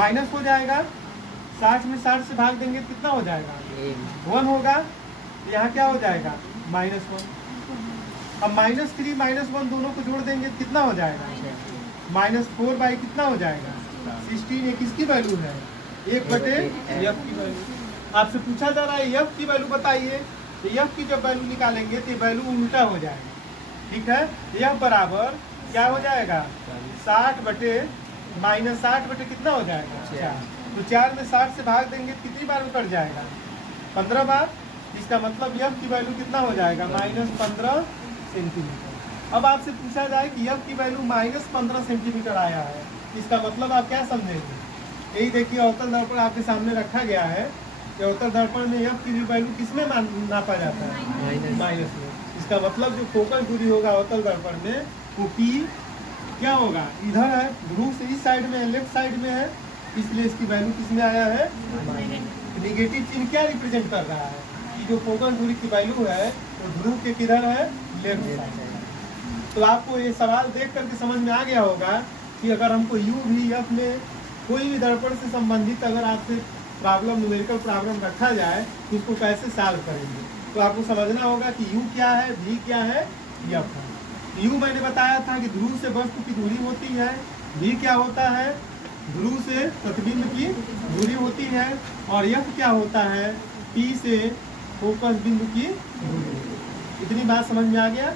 Minus हो जाएगा, 60 में 60 से भाग देंगे कितना हो जाएगा, 1 होगा। यहाँ क्या हो जाएगा, -1। अब -3 -1 दोनों को जोड़ देंगे कितना हो जाएगा, -4 बाई कितना हो जाएगा, 16। ये किसकी वैल्यू है, 1/f की वैल्यू। आपसे पूछा जा रहा है f की वैल्यू बताइए, तो f की जब वैल्यू निकालेंगे तो वैल्यू उल्टा हो जाएगा। ठीक है, f बराबर क्या हो जाएगा, 60 बटे -60 बटे कितना हो जाएगा, 4। तो 4 में 60 से भाग देंगे कितनी बार में कट जाएगा, 15 बार। इसका मतलब f की वैल्यू कितना हो जाएगा, -15 सेंटीमीटर। अब आपसे पूछा जाए कि f की वैल्यू -15 सेंटीमीटर आया है, इसका मतलब आप क्या समझेंगे। यही देखिए अवतल दर्पण आपके सामने रखा गया है। अवतल दर्पण में f की वैल्यू किसमें नापा जाता है, माइनस में। इसका मतलब जो फोकस दूरी होगा अवतल दर्पण में वो p क्या होगा, इधर है, ध्रुव से इस साइड में है, लेफ्ट साइड में है, इसलिए इसकी वैल्यू किसमें आया है, नेगेटिव चिन्ह क्या रिप्रेजेंट कर रहा है कि जो फोकस दूरी की वैल्यू है तो ध्रुव के किधर है, लेफ्ट साइड। तो आपको ये सवाल देख करके समझ में आ गया होगा कि अगर हमको u भी f में कोई भी दर्पण से संबंधित अगर आपसे प्रॉब्लम, न्यूमेरिकल प्रॉब्लम रखा जाए तो उसको कैसे सॉल्व करेंगे। तो आपको समझना होगा कि u क्या है, v क्या है, f है। u मैंने बताया था कि ध्रुव से वस्तु की दूरी होती है, v क्या होता है, ध्रुव से प्रतिबिंब की दूरी होती है, और f क्या होता है, p से फोकस बिंदु की दूरी। इतनी बात समझ में आ गया।